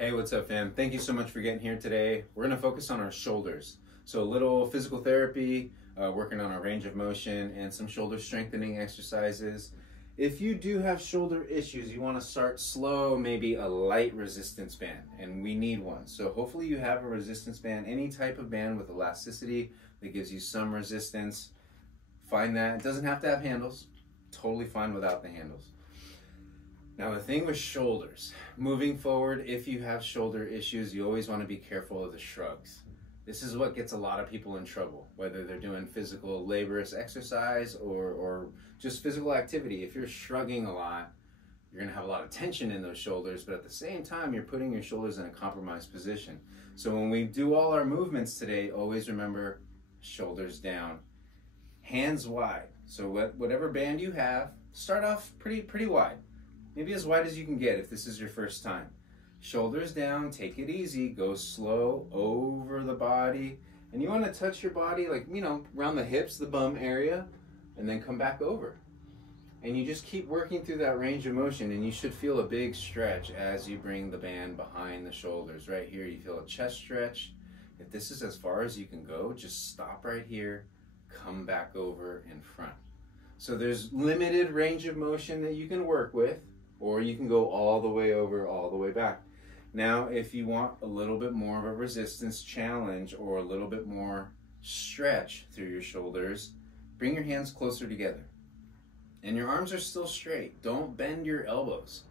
Hey, what's up, fam? Thank you so much for getting here today. We're going to focus on our shoulders. So a little physical therapy, working on our range of motion, and some shoulder strengthening exercises. If you do have shoulder issues, you want to start slow, maybe a light resistance band, and we need one. So hopefully you have a resistance band, any type of band with elasticity that gives you some resistance. Find that. It doesn't have to have handles. Totally fine without the handles. Now the thing with shoulders, moving forward, if you have shoulder issues, you always want to be careful of the shrugs. This is what gets a lot of people in trouble, whether they're doing physical laborious exercise or just physical activity. If you're shrugging a lot, you're going to have a lot of tension in those shoulders, but at the same time, you're putting your shoulders in a compromised position. So when we do all our movements today, always remember shoulders down, hands wide. So whatever band you have, start off pretty wide. Maybe as wide as you can get if this is your first time. Shoulders down, take it easy, go slow over the body. And you want to touch your body like, around the hips, the bum area, and then come back over. And you just keep working through that range of motion, and you should feel a big stretch as you bring the band behind the shoulders. Right here, you feel a chest stretch. If this is as far as you can go, just stop right here, come back over in front. So there's limited range of motion that you can work with, or you can go all the way over, all the way back. Now, if you want a little bit more of a resistance challenge or a little bit more stretch through your shoulders, bring your hands closer together. And your arms are still straight. Don't bend your elbows.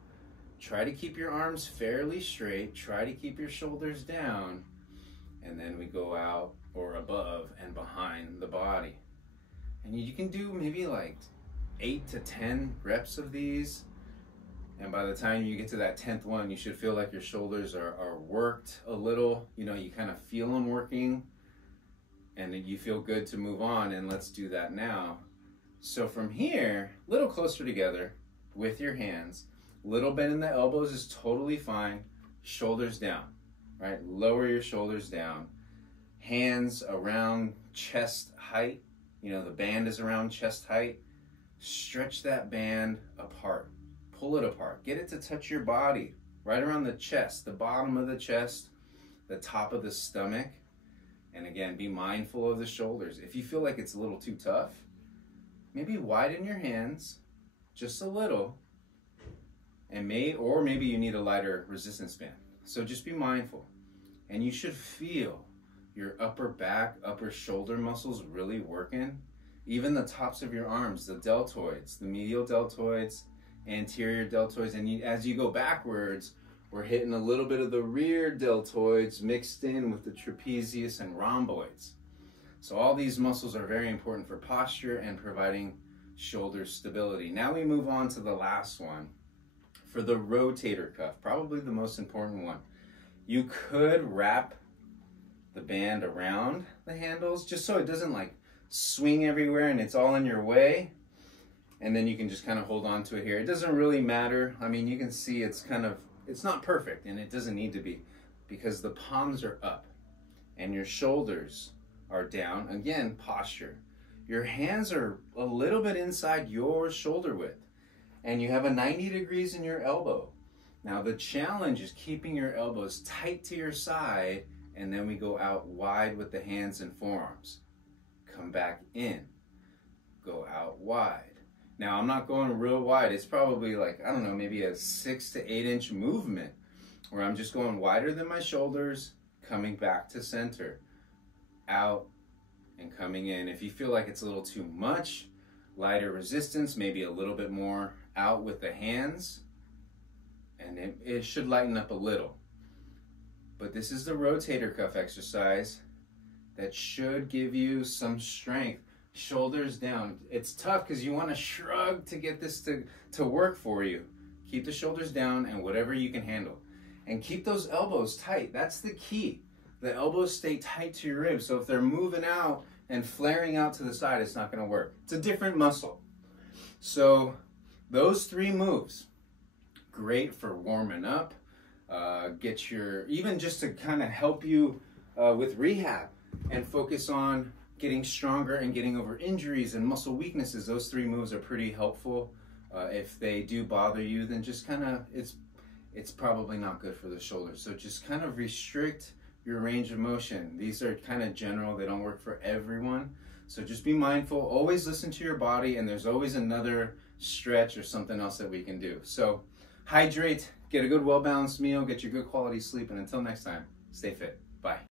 Try to keep your arms fairly straight. Try to keep your shoulders down. And then we go out or above and behind the body. And you can do maybe like 8 to 10 reps of these. And by the time you get to that 10th one, you should feel like your shoulders are worked a little. You kind of feel them working, and then you feel good to move on, and let's do that now. So from here, a little closer together with your hands, little bend in the elbows is totally fine. Shoulders down, right? Lower your shoulders down. Hands around chest height. The band is around chest height. Stretch that band apart. Pull it apart. Get it to touch your body, right around the chest, the bottom of the chest, the top of the stomach. And again, be mindful of the shoulders. If you feel like it's a little too tough, maybe widen your hands just a little, and maybe you need a lighter resistance band. So just be mindful. And you should feel your upper back, upper shoulder muscles really working. Even the tops of your arms, the deltoids, the medial deltoids, anterior deltoids, and as you go backwards, we're hitting a little bit of the rear deltoids mixed in with the trapezius and rhomboids. So all these muscles are very important for posture and providing shoulder stability. Now we move on to the last one, for the rotator cuff, probably the most important one. You could wrap the band around the handles just so it doesn't like swing everywhere and it's all in your way. And then you can just kind of hold on to it here. It doesn't really matter. I mean, you can see it's not perfect, and it doesn't need to be, because the palms are up and your shoulders are down. Again, posture. Your hands are a little bit inside your shoulder width, and you have a 90 degrees in your elbow. Now the challenge is keeping your elbows tight to your side, and then we go out wide with the hands and forearms. Come back in. Go out wide. Now, I'm not going real wide. It's probably like, I don't know, maybe a 6 to 8 inch movement where I'm just going wider than my shoulders, coming back to center, out and coming in. If you feel like it's a little too much, lighter resistance, maybe a little bit more out with the hands, and it should lighten up a little. But this is the rotator cuff exercise that should give you some strength. Shoulders down. It's tough because you want to shrug to get this to work for you. Keep the shoulders down and whatever you can handle. And keep those elbows tight. That's the key. The elbows stay tight to your ribs. So if they're moving out and flaring out to the side, it's not going to work. It's a different muscle. So those 3 moves, great for warming up. Even just to kind of help you with rehab and focus on getting stronger and getting over injuries and muscle weaknesses. Those 3 moves are pretty helpful. If they do bother you, then just kind of, it's probably not good for the shoulders. So just kind of restrict your range of motion. These are kind of general, they don't work for everyone. So just be mindful, always listen to your body, and there's always another stretch or something else that we can do. So hydrate, get a good well-balanced meal, get your good quality sleep, and until next time, stay fit. Bye.